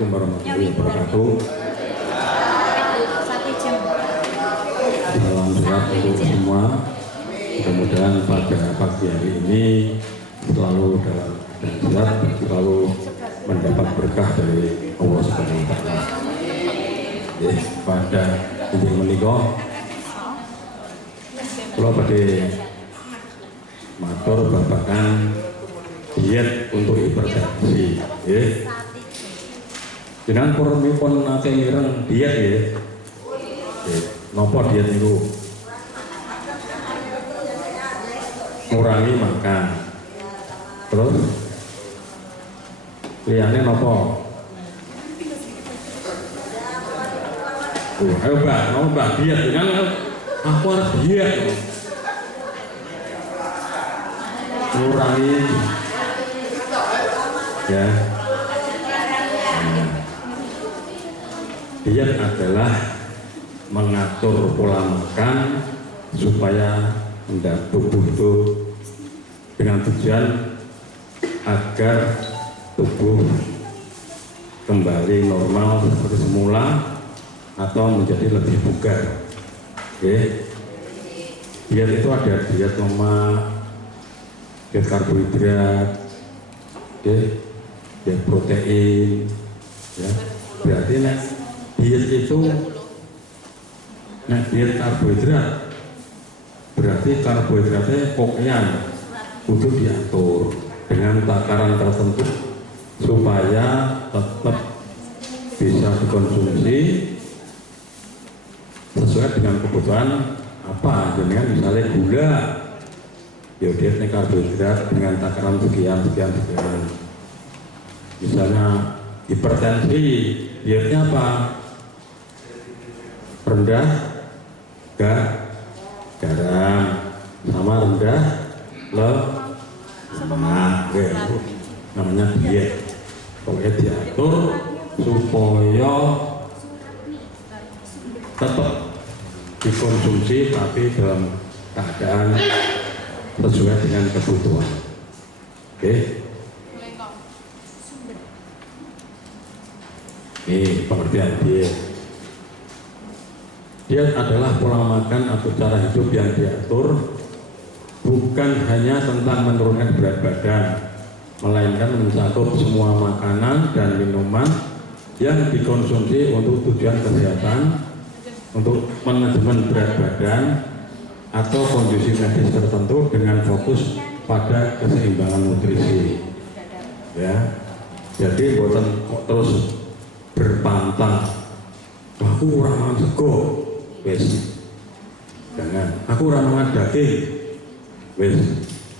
Assalamualaikum warahmatullahi wabarakatuh. Salam sehat untuk semua. Mudah-mudahan pada pagi hari ini selalu dalam dan sehat, selalu mendapat berkah dari Allah Subhanahu wa Ta'ala. Pada injil menika kula badhe matur babagan diet untuk hipertensi. Jenengan pun nate mireng diet ya. Napa diet niku? Ngurangi makan. Terus liyane napa? Ayo Mbak, mau Mbak diet kan aku harus diet. Ngurangi ya. Diet adalah mengatur pola makan supaya tubuh itu dengan tujuan agar tubuh kembali normal seperti semula atau menjadi lebih bugar. Diet itu ada diet lemak, diet karbohidrat, diet protein, ya. Berarti diet itu diet karbohidrat, berarti karbohidratnya pokoknya kudu diatur dengan takaran tertentu supaya tetap bisa dikonsumsi sesuai dengan kebutuhan apa. Dengan misalnya gula, ya dietnya karbohidrat dengan takaran sekian. Misalnya hipertensi, dietnya apa? Rendah garam sama rendah lemak, namanya diet. Pokoknya diatur supaya tetap dikonsumsi tapi dalam keadaan sesuai dengan kebutuhan. Ini pengertian diet. Diet adalah pola makan atau cara hidup yang diatur, bukan hanya tentang menurunkan berat badan, melainkan mencakup semua makanan dan minuman yang dikonsumsi untuk tujuan kesehatan, untuk manajemen berat badan atau kondisi medis tertentu dengan fokus pada keseimbangan nutrisi. Ya, jadi bukan kok terus berpantang, aku kurang makan sego, wes, jangan. Aku kurang makan daging, wes,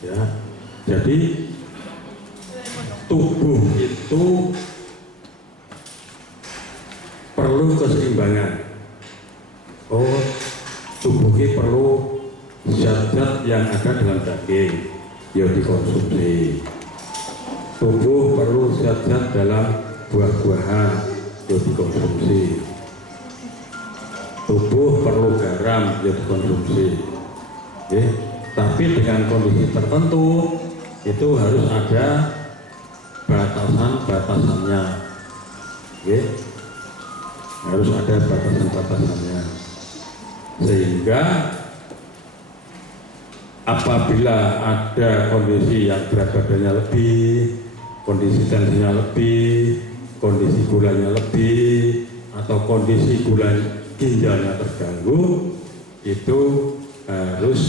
ya. Jadi tubuh itu perlu keseimbangan. Tubuh kita perlu zat-zat yang ada dalam daging, ya dikonsumsi. Tubuh perlu zat-zat dalam buah-buahan, ya dikonsumsi. Tubuh perlu garam, ya dikonsumsi. Tapi dengan kondisi tertentu itu harus ada batasan-batasannya. Harus ada batasan-batasannya. Sehingga apabila ada kondisi yang berat badannya lebih, kondisi tensinya lebih, kondisi gulanya lebih, atau kondisi gula ginjalnya terganggu, itu harus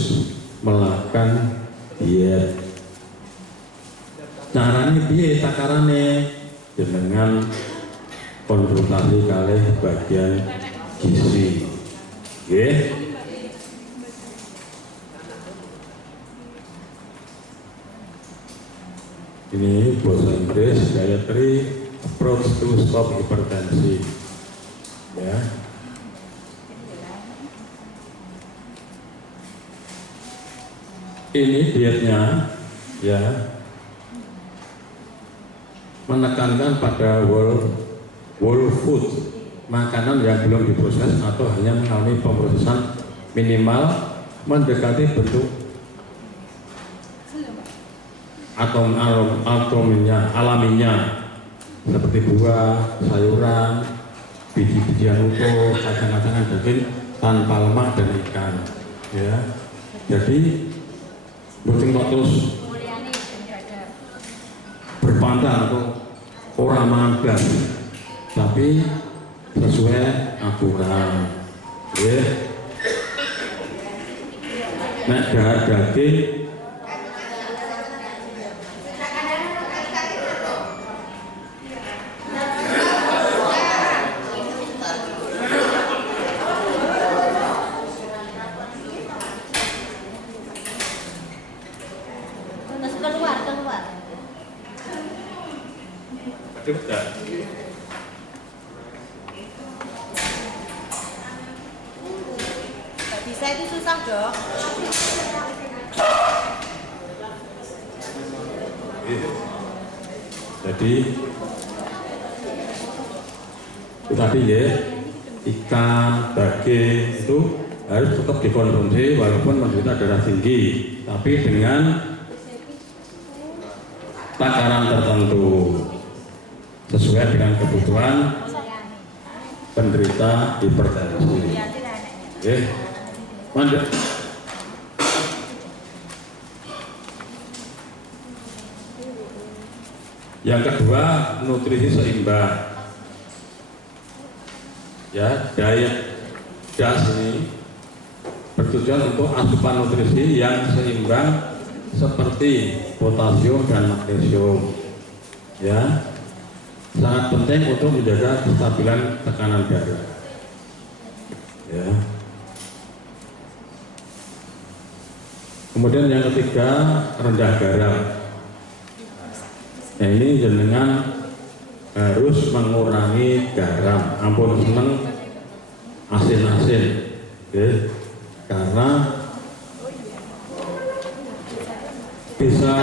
melakukan diet. Caranya piye takarane? Dengan konsultasi kalih bagian gizi. Ini bahasa Inggris, dietary approach to stop hipertensi. Ya. Ini dietnya, ya, menekankan pada whole food, makanan yang belum diproses atau hanya mengalami pemrosesan minimal mendekati bentuk atau alaminya seperti buah, sayuran, biji-bijian utuh, kacang-kacangan daging tanpa lemak dan ikan. Ya, jadi boten kok terus berpantang untuk orang mangan blas, tapi sesuai aturan. Ya, nek daging bisa itu susah dong. Jadi itu tadi ya, ikan, daging itu harus tetap dikonsumsi walaupun menderita darah tinggi, tapi dengan takaran tertentu sesuai dengan kebutuhan penderita hipertensi. Mandek. Yang kedua, nutrisi seimbang. Ya, diet DAS ini bertujuan untuk asupan nutrisi yang seimbang seperti potasium dan magnesium. Ya, sangat penting untuk menjaga kestabilan tekanan darah. Ya. Kemudian yang ketiga, rendah garam. Nah, ini jenengan harus mengurangi garam. Ampun seneng asin-asin, ya. Karena bisa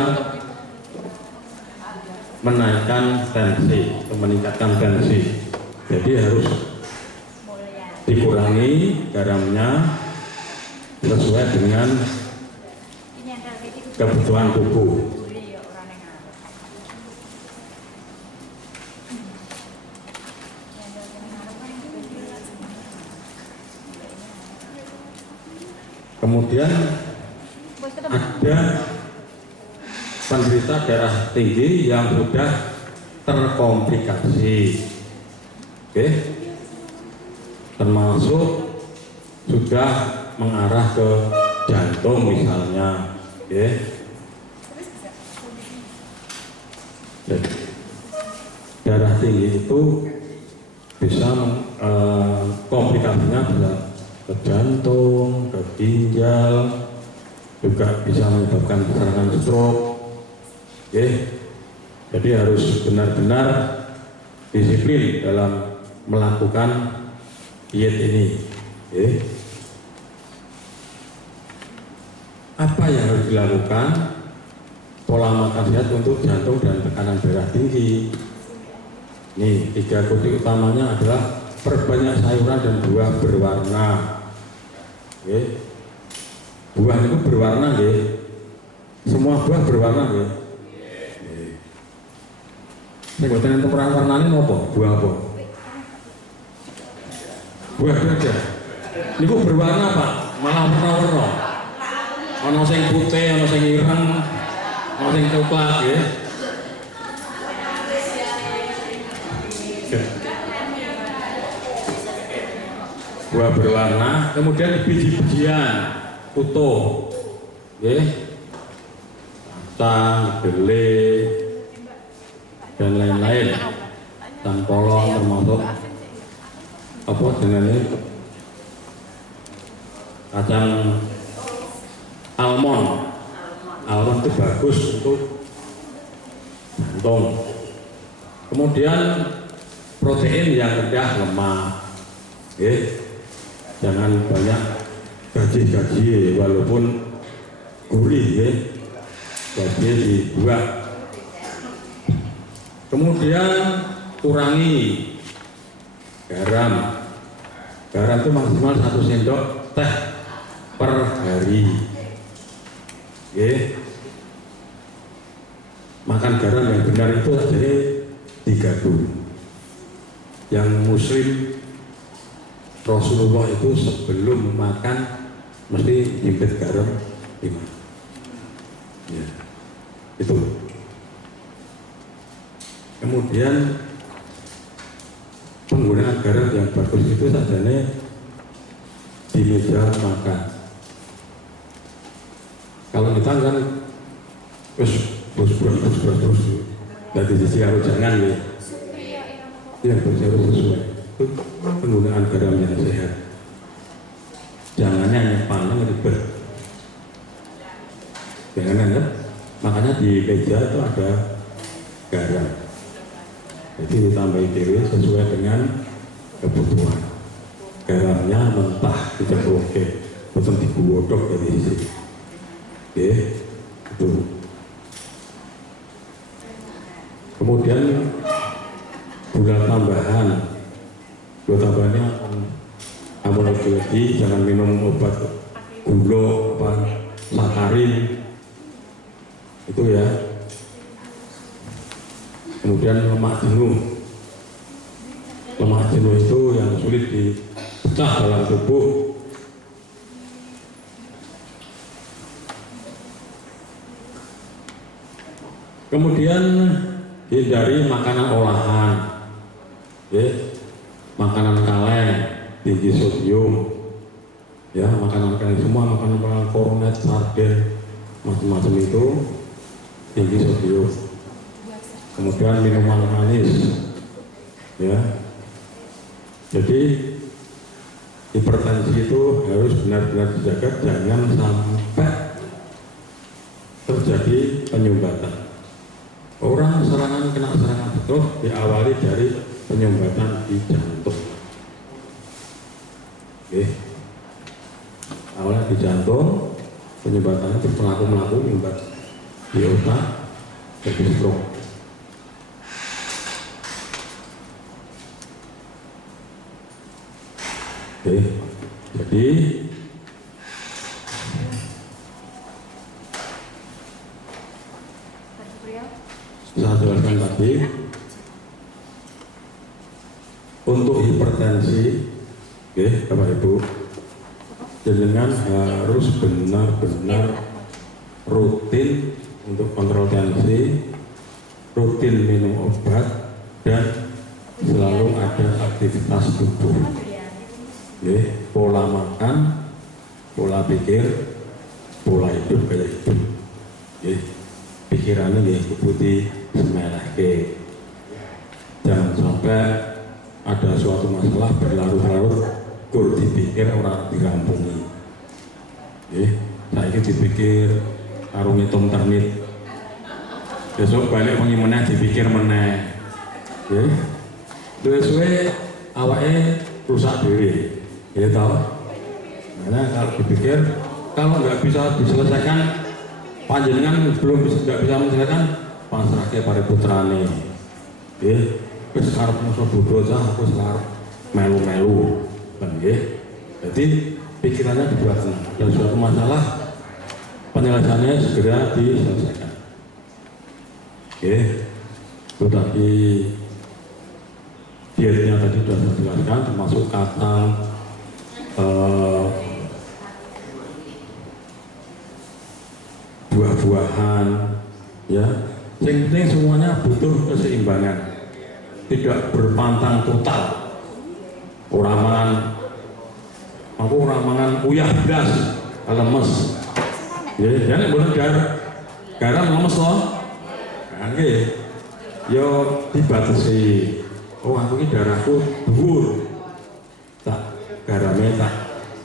menaikkan tensi, meningkatkan tensi. Jadi harus dikurangi garamnya sesuai dengan kebutuhan tubuh. Kemudian ada penderita darah tinggi yang sudah terkomplikasi, oke, termasuk sudah mengarah ke jantung misalnya, oke. Darah tinggi itu bisa komplikasinya bisa ke jantung, ke ginjal, juga bisa menyebabkan serangan stroke. Oke. Jadi harus benar-benar disiplin dalam melakukan diet ini. Oke. Apa yang harus dilakukan? Pola makan sehat untuk jantung dan tekanan darah tinggi. Nih, 3 kunci utamanya adalah perbanyak sayuran dan buah berwarna. Oke. Buah itu berwarna, ya. Semua buah berwarna, ya. Saya buatan yang terang warnanya apa? Buah apa? Buah aja. Ini kok berwarna, Pak? Malah warna-warna. Ono sing putih, ono sing ireng, ono sing coklat, ya. Buah berwarna, kemudian biji-bijian utuh, ya, kacang, kedelai, dan lain-lain, tangkolong termasuk apa dengan ini, kacang almond. Almond itu bagus untuk jantung. Kemudian protein yang rendah lemak, ya. Jangan banyak gaji-gaji walaupun gurih, ya. Gaji dibuat. Kemudian kurangi garam. Garam itu maksimal 1 sendok teh per hari. Oke. Makan garam yang benar itu jadi digadu. Yang muslim Rasulullah itu sebelum makan mesti nyimpit garam 5. Ya, itu. Kemudian penggunaan garam yang bagus itu sajane di meja makan. Kalau kita kan terus dari sisi harus jangan ya. Yang harus sesuai. Itu penggunaan garam yang sehat. Jangan hanya panen ribet. Jangan kan? Makanya di meja itu ada garam. Jadi ditambahi dewe sesuai dengan kebutuhan. Garamnya mentah tidak oke, betul digodok dari sini. Oke, itu. Kemudian gula tambahannya kamu lagi jangan minum obat gula apa sakarin itu ya. Kemudian lemak jenuh itu yang sulit dipecah dalam tubuh. Kemudian hindari makanan olahan, ya, makanan kaleng tinggi sodium, ya, makanan kaleng semua, makanan kornet, sarden, macam-macam itu tinggi sodium. Kemudian minuman manis, ya. Jadi hipertensi itu harus benar-benar dijaga, jangan sampai terjadi penyumbatan. Orang kena serangan betul diawali dari penyumbatan di jantung. Oke. Awalnya di jantung, penyumbatannya berpelaku menyumbat di otak, jadi stroke. Oke, jadi saya jelaskan tadi untuk hipertensi, oke, Bapak Ibu, jenengan harus benar-benar rutin untuk kontrol tensi, rutin minum obat, dan selalu ada aktivitas tubuh. Oke, pola makan, pola pikir, pola hidup gaya hidup. Oke, pikirannya ya ikuti semelahke. Jangan sampai ada suatu masalah berlarut-larut kur dipikir orang dirampungi. Oke, saya ini dipikir karung hitung ternit. Besok balik wengi meneh dipikir meneh. Oke, suwe-suwe awake rusak dhewe. Ya tahu, karena kalau dipikir kalau nggak bisa diselesaikan, panjenengan belum nggak bisa menyelesaikan, pasrahke pare putrane. Nggih, wis karep musuh bodoh aja, aku sekarang melu-melu, kan nggih. Jadi pikirannya dibuat tenang dan suatu masalah penyelesaiannya segera diselesaikan. Oke, itu tadi dietnya tadi sudah saya jelaskan, termasuk kacang. Buah-buahan, ya, yang penting semuanya butuh keseimbangan, tidak berpantang total. Orang mangan uyah beras, lemes, ya, jangan benar garam lemes loh, oke, yo dibatasi. Oh, aku ini darahku dhuwur, tak garamnya tak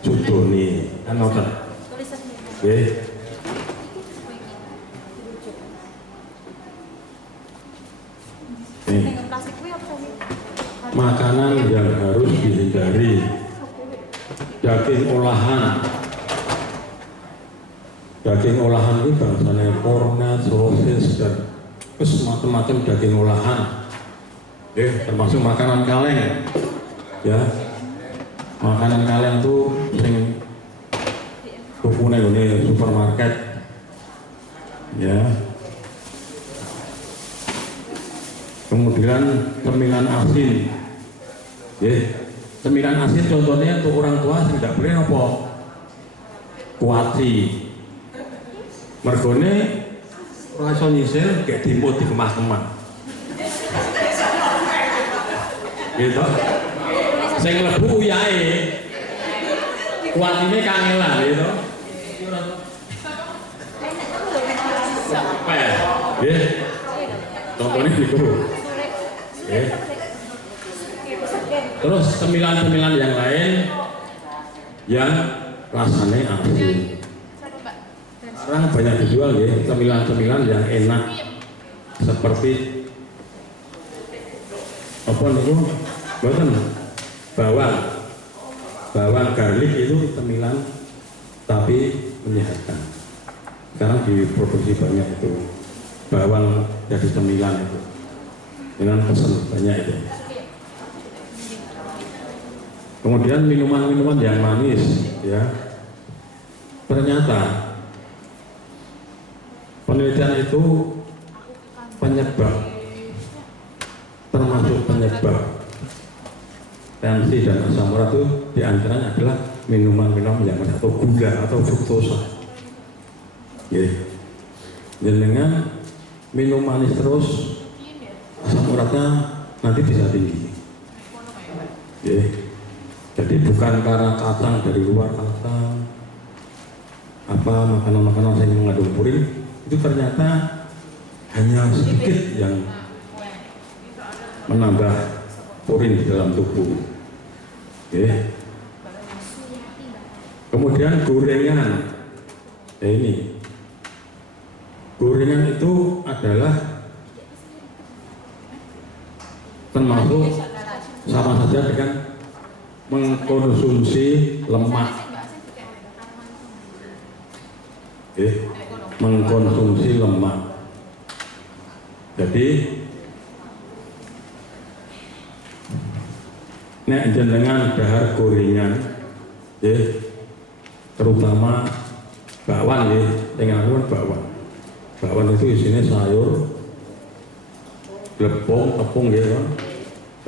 cudoni, kan ngoten. Oke. Makanan yang harus dihindari, daging olahan itu bangsanya kornet, sosis, dan macam-macam daging olahan, termasuk makanan kaleng, ya. Makanan kaleng itu sing tukune ini supermarket, ya. Kemudian cemilan asin. Ya, cemilan asin contohnya untuk orang tua tidak boleh apa? Kuaci. Mergone ora iso nyisir kayak dimut dikemas-kemas. Gitu. Sing mlebu uyahe. Kuatine kangelan gitu. Apa ya? Nggih. Contohnya gitu. Nggih. Terus cemilan-cemilan yang lain yang rasanya asin. Sekarang banyak dijual ya cemilan-cemilan yang enak seperti apa nih? Bukan bawang garlic itu cemilan tapi menyehatkan. Sekarang diproduksi banyak itu bawang jadi cemilan itu dengan pesen banyak itu. Kemudian minuman-minuman yang manis ya, ternyata penelitian itu penyebab termasuk penyebab tensi dan asam urat itu diantaranya adalah minuman-minuman yang atau gula atau fruktosa. Dengan minum manis terus asam uratnya nanti bisa tinggi. Jadi bukan karena kacang dari luar kacang, apa makanan-makanan yang mengandung purin itu ternyata hanya sedikit yang menambah purin di dalam tubuh. Kemudian gorengan, ini gorengan itu adalah termasuk sama saja dengan mengkonsumsi lemak. Mengkonsumsi lemak. Jadi nek jenengan dahar gorengan, terutama bakwan dengan bakwan. Bakwan itu isinya sayur, tepung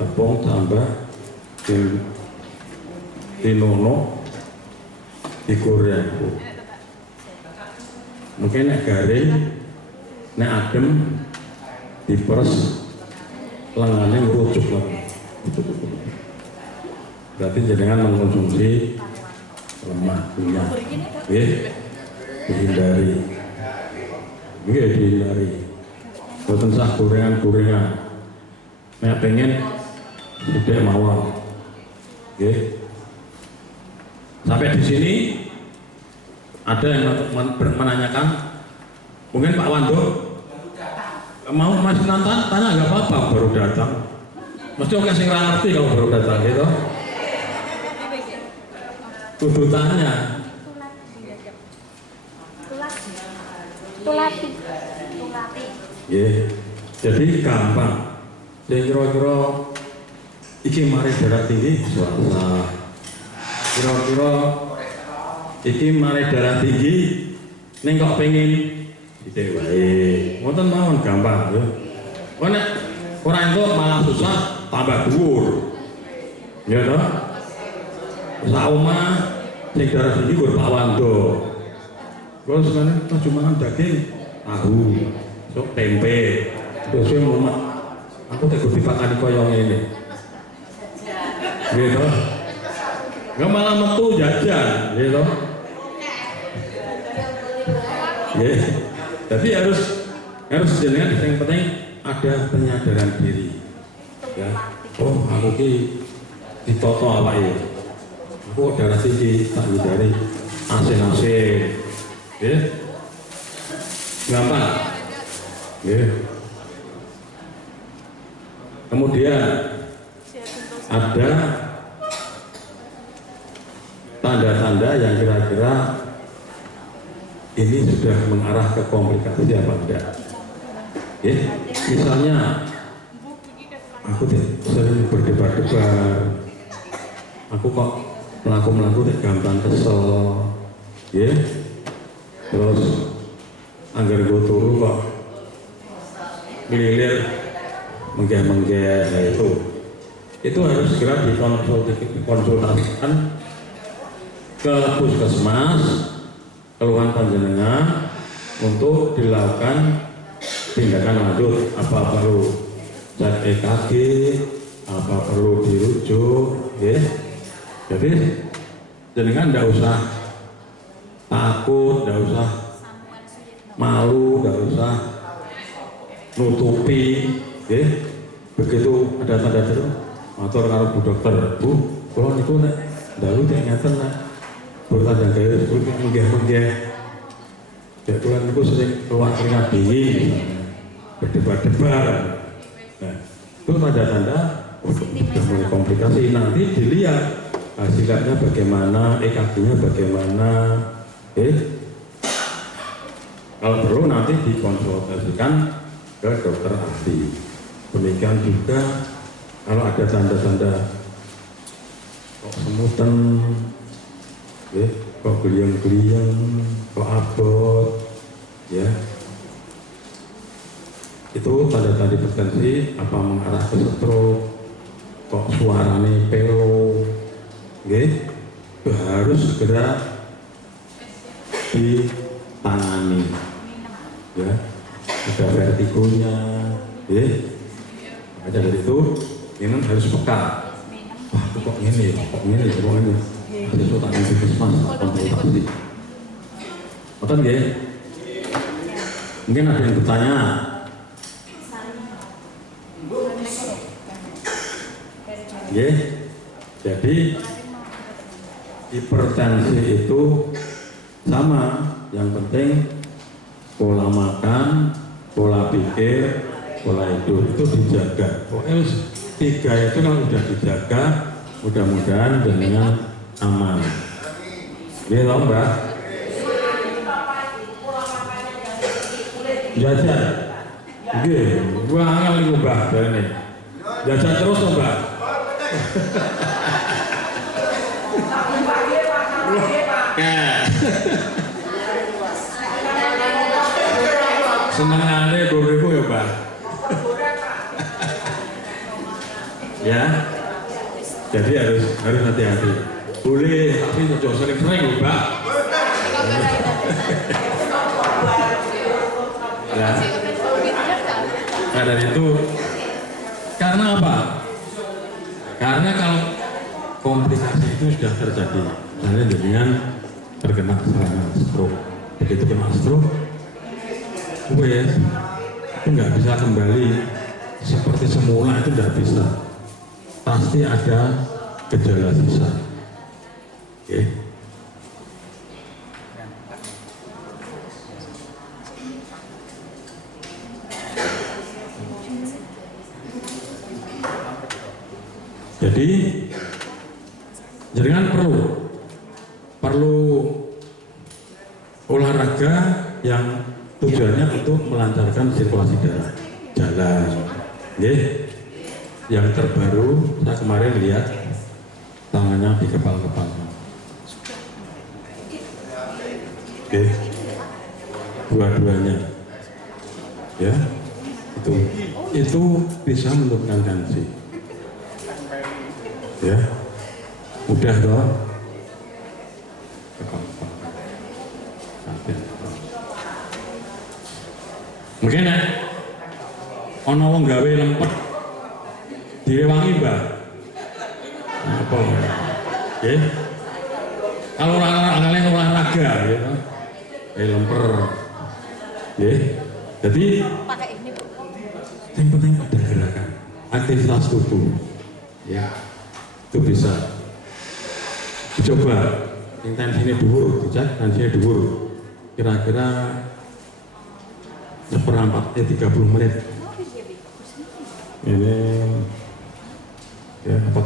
tepung tambah dinono digoreng. Mungkin nek garing, nek adem diperes lengannya ngerucuk lagi. Berarti jenengan mengkonsumsi lemak minyak. Dihindari. Dihindari. Boten sah gorengan-gorengan. Nek pengen tidak mawon. Sampai di sini ada yang menanyakan, mungkin Pak Wando mau masih nonton, tanya nggak apa-apa, baru datang. Mesti oke sing ra ngerti kalau baru datang gitu. Kudu tanya. Tulati. Jadi gampang. Yang kira-kira iki mari darah tinggi suara. Kira-kira iki mari darah tinggi ning kok pengen ide wae. Ngoten mawon gampang lho. Kok nek ora entuk malah susah tambah dhuwur. Ya toh? Sak omah sing darah tinggi gur Pak Wando. Kalau sekarang kita cuma daging, tahu, sok tempe, terus mumet. Aku tegur dipakani koyong ini. Gitu. Nggak malah metu jajan, gitu. Jadi harus jenengan yang penting ada penyadaran diri. Ya. Oh, aku ki ditoto awake. Aku darah tinggi tak hindari asin-asin. Gampang. Kemudian ada tanda-tanda yang kira-kira ini sudah mengarah ke komplikasi apa enggak. Misalnya aku sering berdebar-debar, aku kok melaku gampang kesel, terus anggar gue turu kok ngelilir menggeh-menggeh itu harus segera dikonsultasikan ke puskesmas keluhan panjenengan untuk dilakukan tindakan lanjut, apa perlu cek EKG, apa perlu dirujuk, ya. Jadi jenengan tidak usah takut, tidak usah malu, tidak usah nutupi, ya. Begitu ada tanda itu, matur karo Bu Dokter, Bu, kalau niku nek dalu nek ngeten nek bertanda gawe menggeh-menggeh. Ya kula niku sering keluar keringat dingin, berdebar-debar. Nah, itu tanda-tanda sudah mulai komplikasi. Nanti dilihat hasilnya bagaimana, EKG-nya bagaimana, kalau perlu nanti dikonsultasikan ke dokter ahli. Demikian juga kalau ada tanda-tanda kok semutan, kok geliang-geliang, kok abot, ya itu tanda-tanda hipertensi, apa mengarah ke stroke, kok suaranya pelo, itu harus segera ditangani, ya ada vertigonya, ada dari itu minum harus peka. Wah, kok ini, kok ini. Itu tak bisa konsultasi. Betul nggih? Mungkin ada yang bertanya. Nggih. Jadi hipertensi itu sama, yang penting pola makan, pola pikir, pola hidup itu dijaga. Pokoknya 3 itu kalau sudah dijaga, mudah-mudahan dengan aman. Nggih lho, Mbak. Jajan. Nggih, gua angel niku, Mbak, jarene. Jajan terus to, Mbak. Senengane guru ya, Mbak. Ya. Jadi harus hati-hati. Boleh, tapi ojo sering-sering lho, Mbak. Ya. Karena itu, karena apa? Karena kalau komplikasi itu sudah terjadi, misalnya dengan terkena serangan stroke. Begitu kena stroke, itu nggak bisa kembali seperti semula, itu nggak bisa. Pasti ada gejala sisa. Oke. Jadi jangan perlu olahraga yang tujuannya untuk melancarkan sirkulasi darah, jalan. Yang terbaru saya kemarin lihat tangannya di kepala-kepala. Dua-duanya, ya, itu bisa menurunkan tensi. Ya, mudah toh. Mungkin ya, ono wong gawe lempet direwangi, Mbak. Apa? Ya. Kalau olahraga, ya, lemper. Ya. Jadi yang penting ada gerakan, aktivitas tubuh. Ya. Itu bisa dicoba, intensinya dhuwur, dicek intensinya dhuwur, kira-kira 30 menit. Ini ya apa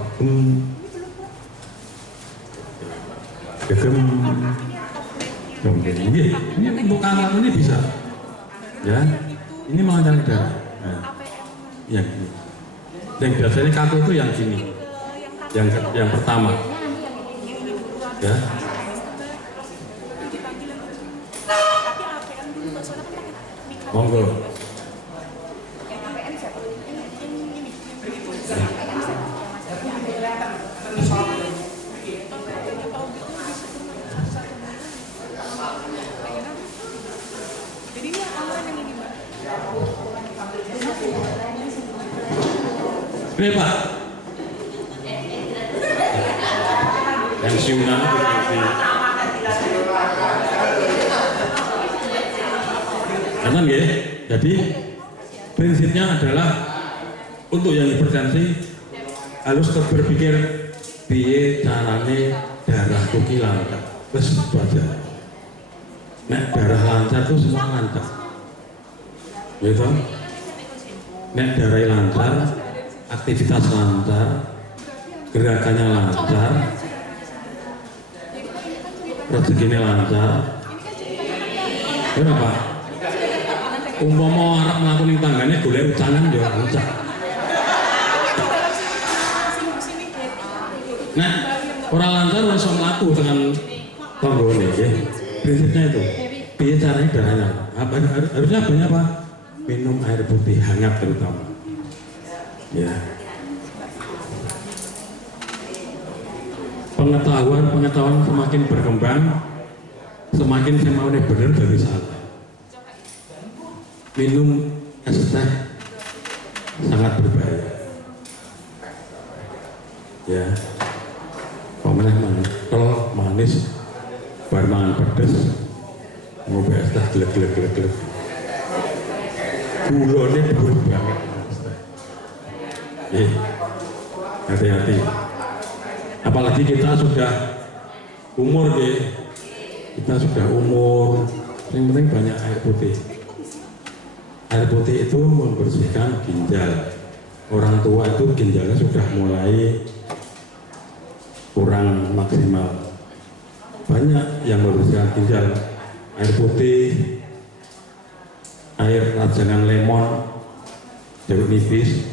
ini bukan ini bisa, ya, ini melancarkan darah. Nah, yang biasanya kaku itu yang sini. Yang pertama, ya. Monggo. Ini Pak. Pensiunan berarti. Kan ya? Jadi prinsipnya adalah untuk yang hipertensi harus berpikir piye carane darah tuki lancar. Terus itu aja. Nek darah lancar itu semua lancar. Gitu. Nek darah lancar, aktivitas lancar, gerakannya lancar, rezekinya lancar. Kenapa? Umpama arep mlaku ning tanggane golek ucanan ya lancar. Nah, orang lancar langsung mlaku dengan tanggane nggih. Prinsipnya itu. Piye caranya darahnya? Harusnya banyak apa? Minum air putih hangat terutama. Ya. Pengetahuan semakin berkembang, semakin semuanya benar dari salah. Minum es teh sangat berbahaya. Ya, manis, bar mangan pedes, ngopi es teh gelek. Gulanya dhuwur banget. Hati-hati. Apalagi kita sudah umur kita sudah umur, yang penting banyak air putih. Air putih itu membersihkan ginjal. Orang tua itu ginjalnya sudah mulai kurang maksimal. Banyak yang membersihkan ginjal. Air putih, air rajangan lemon, jeruk nipis,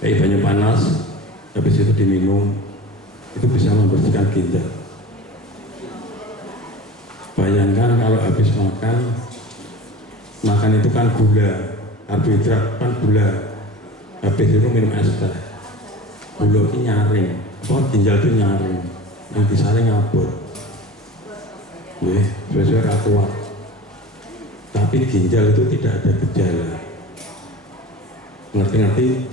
banyu panas, habis itu diminum, itu bisa membersihkan ginjal. Bayangkan kalau habis makan itu kan gula, karbohidrat kan gula, habis itu minum es teh, gula itu nyaring, ginjal itu nyaring, yang disaring ngabur, sesuai kuat. Tapi ginjal itu tidak ada gejala, ngerti-ngerti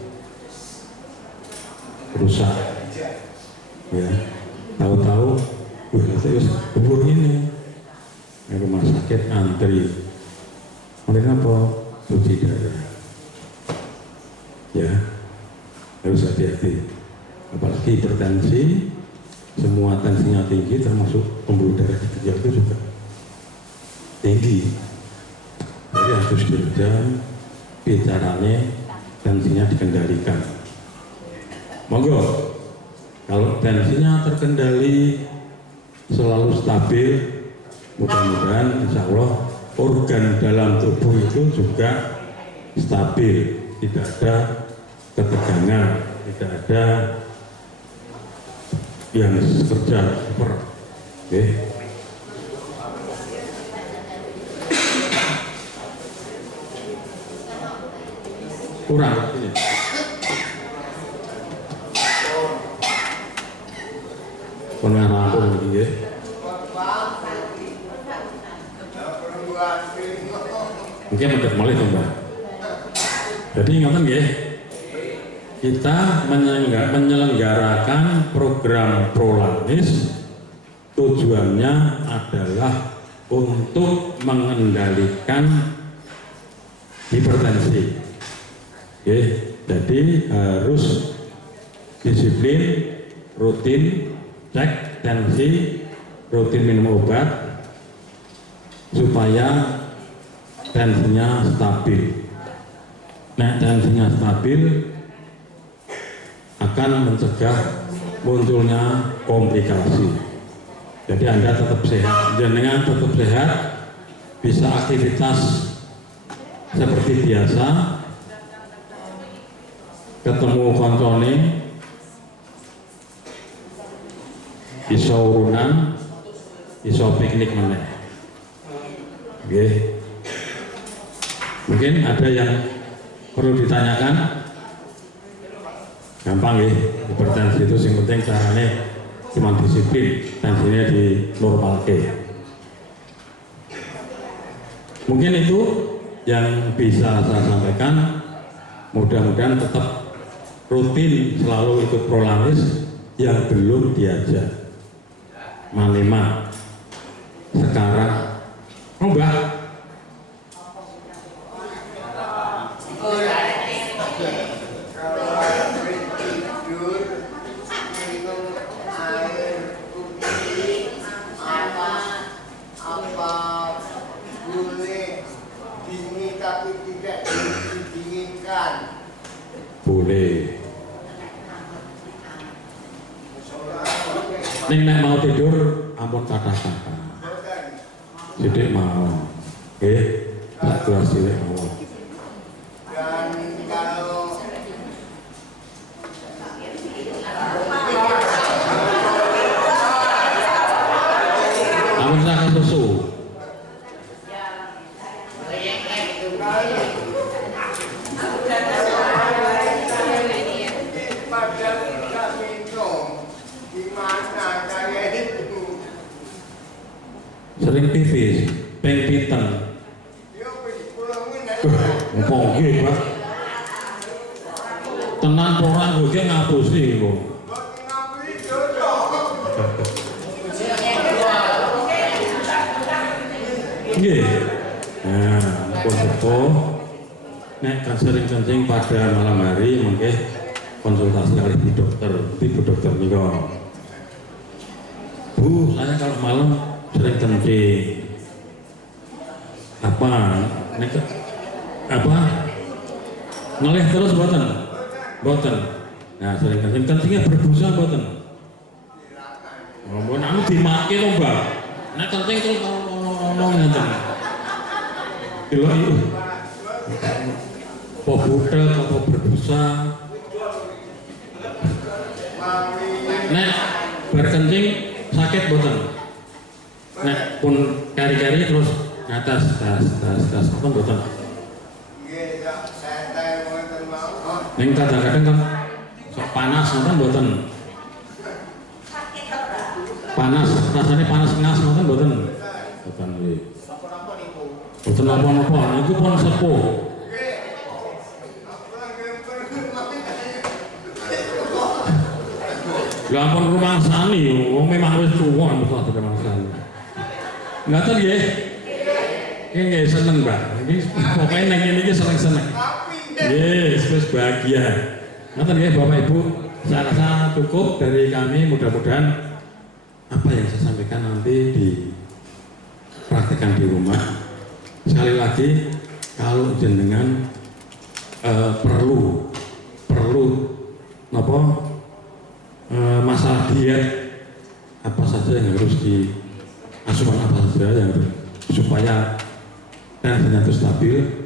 rusak, ya. Tahu-tahu, saya kubur ini, rumah sakit antri. Mereka apa? Cuci darah. Ya, harus hati-hati. Apalagi hipertensi, semua tensinya tinggi, termasuk pembuluh darah di ginjal itu juga tinggi. Jadi harus diredam, bicaranya tensinya dikendalikan. Monggo, kalau tensinya terkendali, selalu stabil, mudah-mudahan insya Allah organ dalam tubuh itu juga stabil, tidak ada ketegangan, tidak ada yang kerja super. Oke. Kurang ini. Pengarah pun begini. Mungkin menurut mulai Mbak. Jadi ingatan ya, kita menyelenggarakan program Prolanis tujuannya adalah untuk mengendalikan hipertensi. Oke, jadi harus disiplin, rutin, cek tensi, rutin minum obat supaya tensinya stabil. Nah, tensinya stabil akan mencegah munculnya komplikasi. Jadi Anda tetap sehat, jenengan tetap sehat, bisa aktivitas seperti biasa, ketemu koncone, iso urunan, iso piknik meneh. Oke. Mungkin ada yang perlu ditanyakan. Gampang ya, hipertensi itu yang penting caranya cuma disiplin, tensinya di normal ke. Mungkin itu yang bisa saya sampaikan. Mudah-mudahan tetap rutin selalu ikut prolaris, yang belum diajak Manema sekarang Mbak boleh. Ning nek mau tidur ampun kata-kata. Sidik mau. Tak kelas sidik mau. Dan kalau ampun sakan susu. Sering pipis, peng pinten. Ngomong nggih, Pak. Tenan ora nggo ki ngapusi kok. Nggih. Nah, kok nek kan sering kencing pada malam hari mengke konsultasi kali ibu dokter nika. Bu, saya kalau malam sering kencing. Apa ngelih terus boten nah sering kencingnya berbusa boten ngomong anu dimake lho Mbak nek kencing terus ono ngeten lho itu apa butel apa berbusa nek berkencing sakit boten nek pun kari-kari terus ngatas tas apa boten ning kadang-kadang kan sok panas ngoten mboten. Panas, rasane panas ngas ngoten mboten. Mboten nggih. Mboten napa-napa, niku pun sepuh. Lah ampun rumangsani, wong memang wis tuwa mesti rumangsani. Ngaten nggih. Nggih seneng, Mbak. Iki pokoke nek ngene iki seneng-seneng. Yes, terus bahagia. Nanti ya Bapak Ibu, saya rasa cukup dari kami. Mudah-mudahan apa yang saya sampaikan nanti dipraktikkan di rumah. Sekali lagi, kalau jenengan perlu masalah diet apa saja yang harus asupan apa saja yang supaya energinya itu stabil.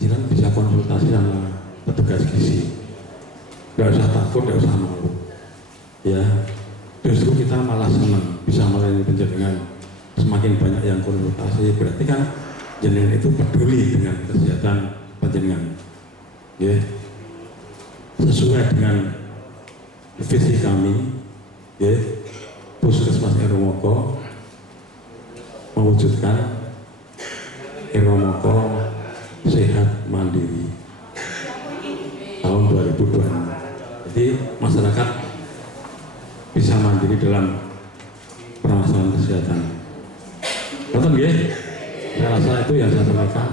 Jangan bisa konsultasi sama petugas gizi. Gak usah takut, gak usah malu. Ya, justru kita malah senang bisa melayani penjenengan. Semakin banyak yang konsultasi, berarti kan jenengan itu peduli dengan kesehatan penjenengan. Ya, sesuai dengan visi kami, ya, Puskesmas Eromoko mewujudkan Eromoko sehat mandiri tahun 2026. Jadi masyarakat bisa mandiri dalam permasalahan kesehatan. Betul nggih? Saya rasa itu yang saya sampaikan.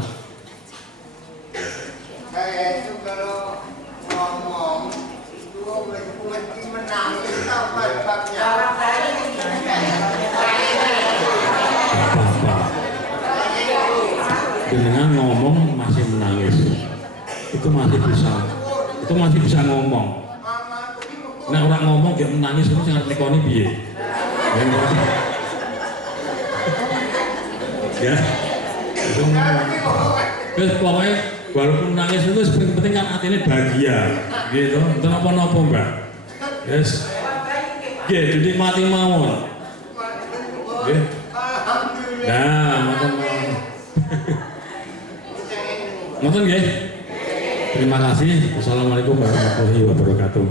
Saya itu kalau ngomong itu mesti menangis apa sebabnya? Dengan ngomong masih menangis, itu masih bisa ngomong. Nah orang ngomong dia menangis itu sangat nekoni biye. Ya, itu ngomong. Pokoknya walaupun menangis itu penting kan hatinya bahagia, gitu. Itu apa-apa Mbak. Yes. Jadi mati mawon. Nah, mati mawon. Ngoten nggih. Terima kasih. Wassalamualaikum warahmatullahi wabarakatuh.